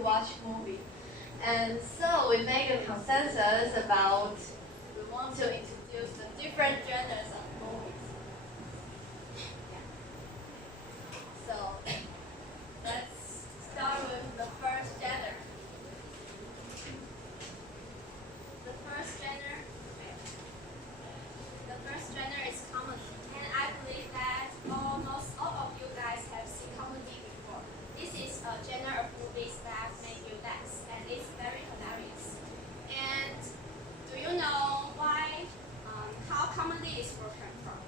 to watch movie. And so we make a consensus about we want to introduce the different genres of movies. Yeah. So let's start with the first genre. The first genre is comedy, and I believe that almost all of you guys have seen comedy before. This is a genre of movies that make you laugh, and it's very hilarious. And do you know why? How comedy is broken from?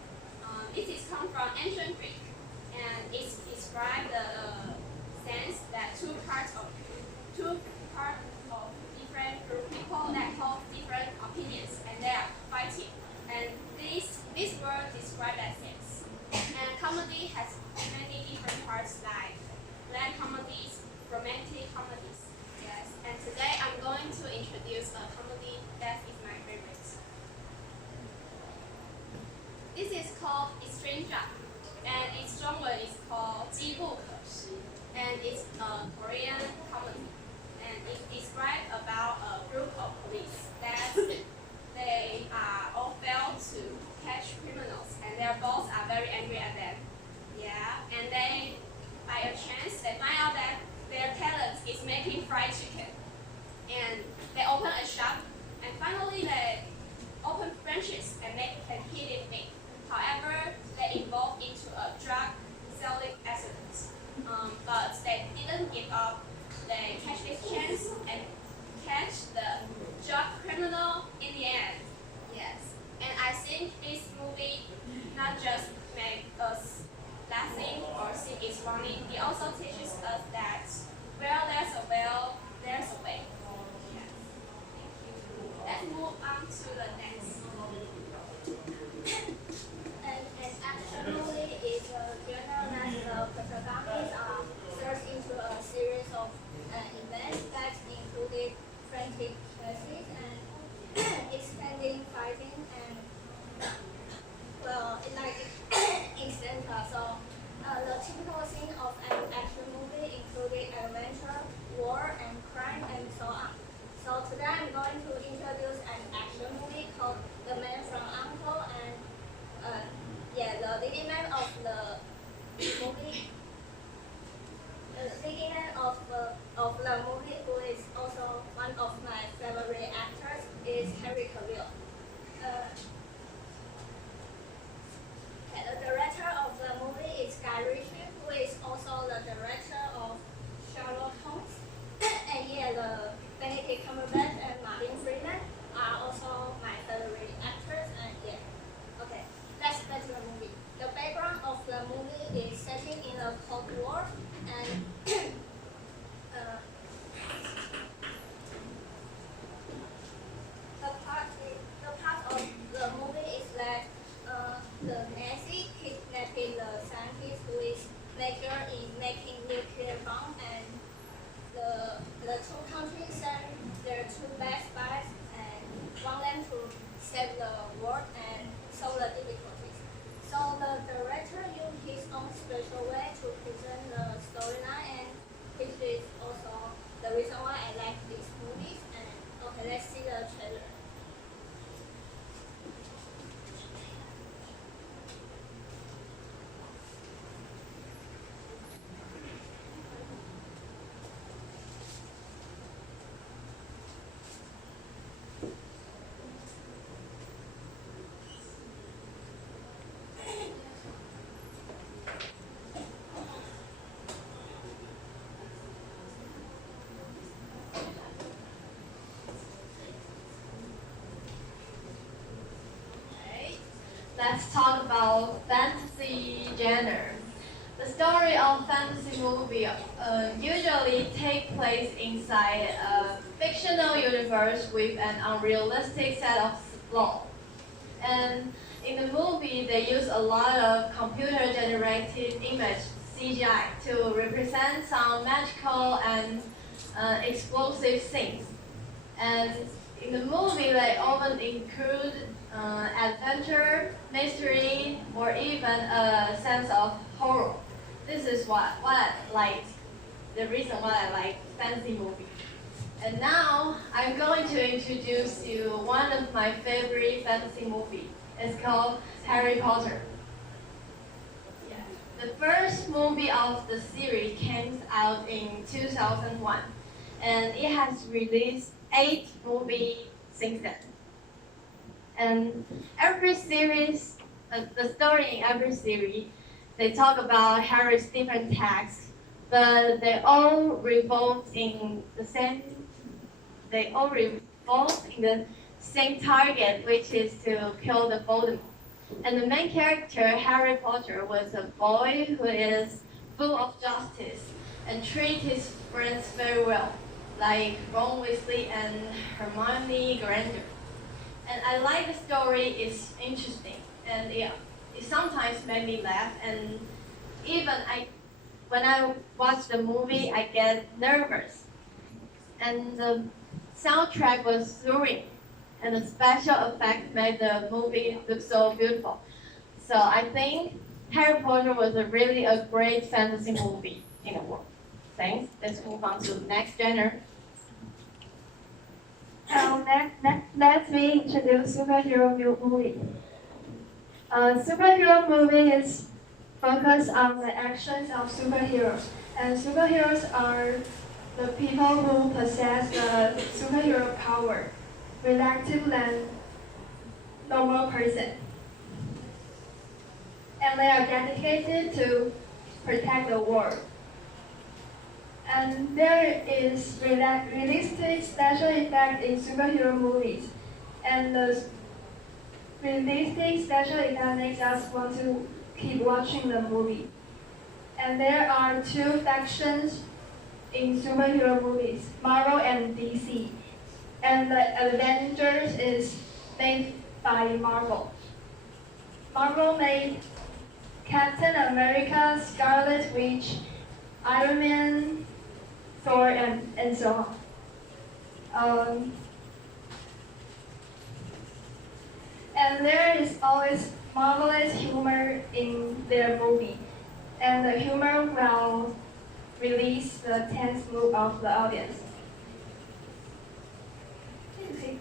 It is come from ancient Greek, and it describes the sense that two parts of different group people that hold different opinions, and they are fighting. And this word describes that sense. And comedy has many different parts like bland comedies, romantic comedies. Yes. And today I'm going to introduce a comedy that is my favorite. This is called Extreme Job, and its genre is called 机不可失, and it's a Korean comedy. And it describes about a group of police that they all fail to catch criminals, and their boss are very angry at them. Yeah, and they, by a chance, they find out that their talent is making fried chicken, and they open a shop, and finally they open branches and heat it big. However, they evolve into a drug selling accident, but they didn't give up. They catch this chance and catch the drug criminal in the end. Yes, and I think this movie not just make us laughing or think it's funny, it also teaches us that where there's a will, there's a way. Yes. Thank you. Let's move on to the next. An action movie is a genre that the protagonists are thrust into a series of events that included frantic chases and extending fighting and etc. So the typical scene of an action movie included adventure, war, and crime, and so on. So today I'm going to introduce an action movie called The Man from U.N.C.L.E. and the leading man of the movie. The leading man of the movie, who is also one of my favorite actors, is Henry Cavill. The director of the movie is Guy Ritchie, who is also the director of Sherlock Holmes. And the Benedict Cumberbatch and Martin Freeman are also my favorite actors. And okay, let's get to the movie. The background of the movie is setting in the Cold War, and the part of the movie is that the Nazi kidnapping the scientist who is major in making nuclear bomb, and the two countries send their two best spies and want them to save the world and solve the difficulties. So the director used his own special way to present the storyline, and which is also the reason why I like these movies. And okay, let's see the trailer. Let's talk about fantasy genre. The story of fantasy movie usually take place inside a fictional universe with an unrealistic set of laws. And in the movie, they use a lot of computer-generated image (CGI) to represent some magical and explosive scenes. And in the movie, they often include adventure, mystery, or even a sense of horror. This is what I like. the reason why I like fantasy movies. And now I'm going to introduce you one of my favorite fantasy movies. It's called Harry Potter. The first movie of the series came out in 2001, and it has released 8 movies since then. And every series, the story in every series, they talk about Harry's different tasks, but they all revolve in the same. They all revolve in the same target, which is to kill the Voldemort. And the main character, Harry Potter, was a boy who is full of justice and treats his friends very well, like Ron Weasley and Hermione Granger. And I like the story, it's interesting, and it sometimes made me laugh, and even when I watch the movie, I get nervous. And the soundtrack was thrilling, and the special effects made the movie look so beautiful. So I think Harry Potter was really a great fantasy movie in the world. Thanks. Let's move on to the next genre. Let me introduce superhero movie. Superhero movie is focused on the actions of superheroes, and superheroes are the people who possess the superhero power, relative than normal person, and they are dedicated to protect the world. And there is realistic special effect in superhero movies, and the realistic special effect makes us want to keep watching the movie. And there are 2 factions in superhero movies, Marvel and DC. And the Avengers is made by Marvel. Marvel made Captain America, Scarlet Witch, Iron Man, Thor, and so on. And there is always marvelous humor in their movie, and the humor will release the tense mood of the audience. Okay.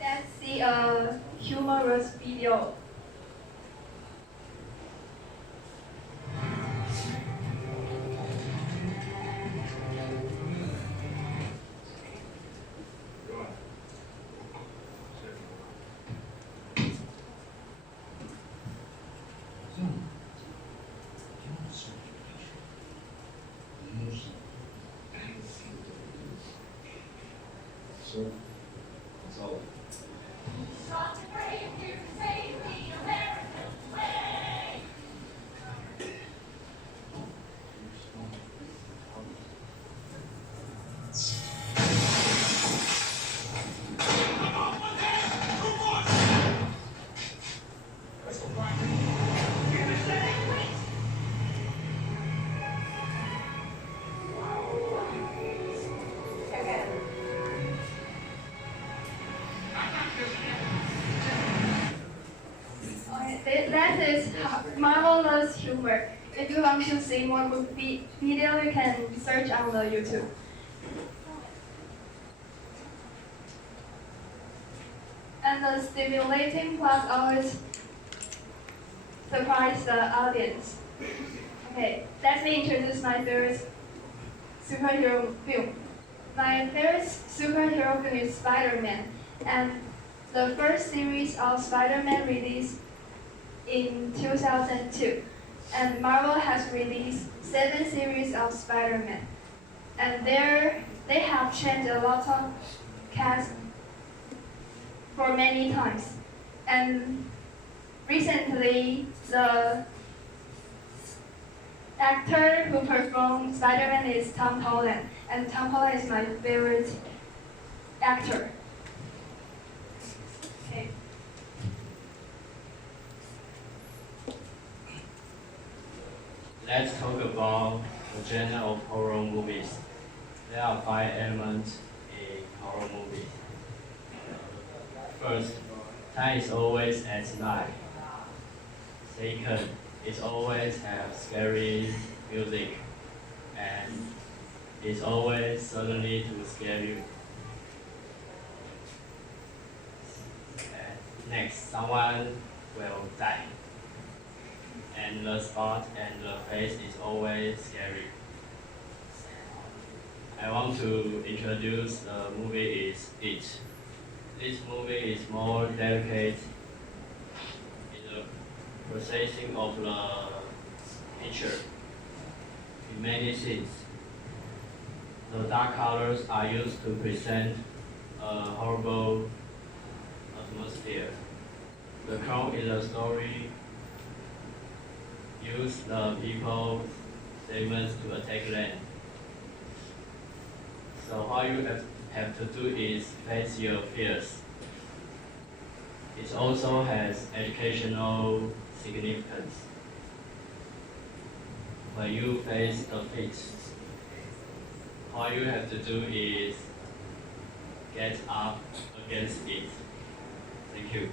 Let's see a humorous video. Sir, that's all. That is marvelous humor. If you want to see more video, you can search on the YouTube. And the stimulating plot always surprise the audience. Okay, let me introduce my favorite superhero film. My favorite superhero film is Spider-Man, and the first series of Spider-Man released in 2002, and Marvel has released 7 series of Spider-Man, and they have changed a lot of cast for many times, and recently the actor who performed Spider-Man is Tom Holland, and Tom Holland is my favorite actor. Okay. Let's talk about the genre of horror movies. There are 5 elements in horror movies. First, time is always at night. Second, it always have scary music, and it's always suddenly to scare you. And next, someone will die, and the spot and the face is always scary. I want to introduce the movie is It. This movie is more delicate in the processing of the picture. In many scenes, the dark colors are used to present a horrible atmosphere. The crown in the story use the people's statements to attack land. So all you have to do is face your fears. It also has educational significance. When you face the fate, all you have to do is get up against it. Thank you.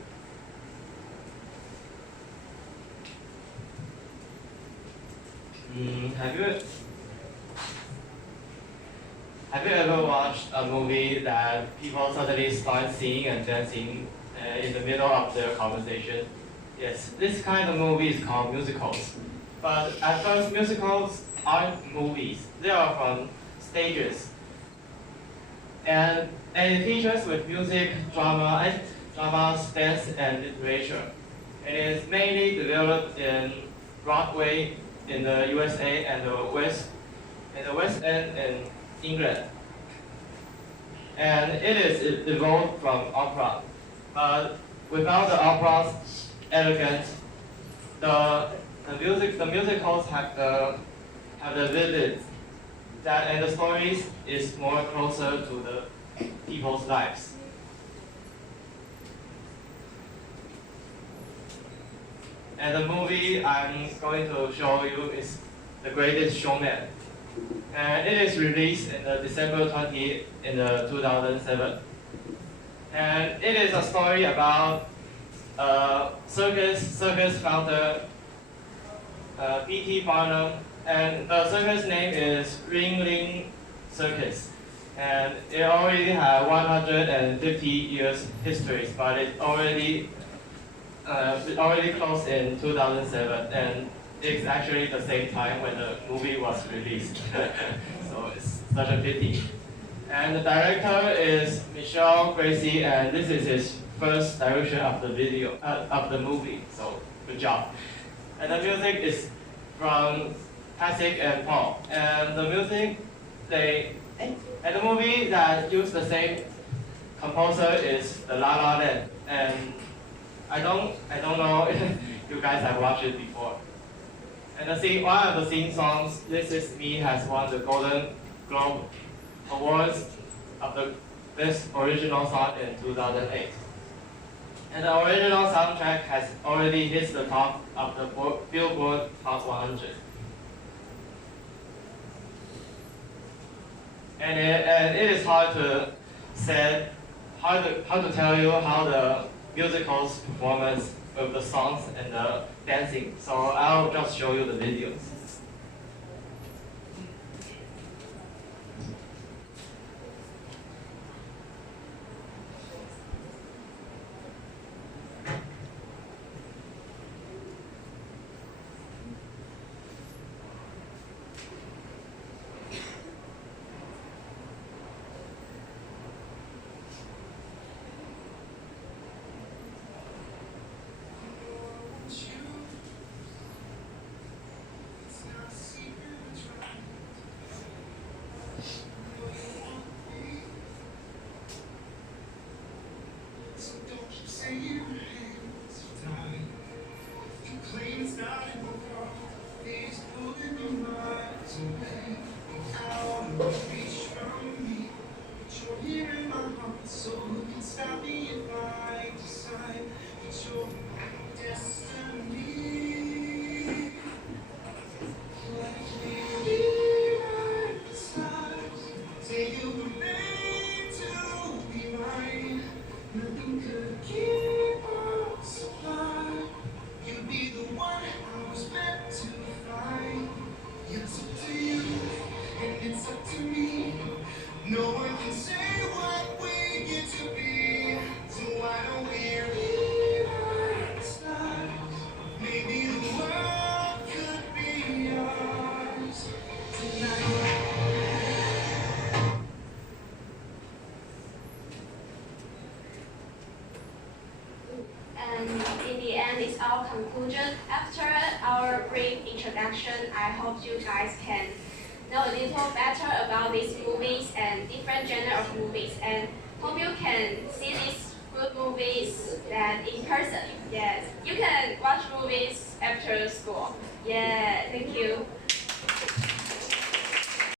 Have you ever watched a movie that people suddenly start singing and dancing in the middle of their conversation? Yes, this kind of movie is called musicals. But at first, musicals aren't movies. They are from stages. And it features with music, dramas, dance, and literature. It is mainly developed in Broadway in the USA and the West End in England. And it is evolved from opera. But without the opera's elegance, the musicals have the vivid that, and the stories is more closer to the people's lives. And the movie I'm going to show you is The Greatest Showman. And it is released in December 20 in 2007. And it is a story about circus founder P.T. Barnum, and the circus name is Ringling Circus. And it already has 150 years history, but it already closed in 2007, and it's actually the same time when the movie was released. So it's such a pity. And the director is Michel Gracie, and this is his first direction of the video of the movie. So good job. And the music is from Pasek and Paul. And the music and the movie that used the same composer is The La La Land. And I don't know if you guys have watched it before. And one of the theme songs, This Is Me, has won the Golden Globe Awards of the Best Original Song in 2008. And the original soundtrack has already hit the top of the Billboard Top 100. And it is hard to tell you how the musical's performance with the songs and the dancing. So I'll just show you the videos. Nothing could And in the end, it's our conclusion. After our brief introduction, I hope you guys can know a little better about these movies and different genre of movies, and hope you can see these good movies that in person. Yes, you can watch movies after school. Yeah, thank you.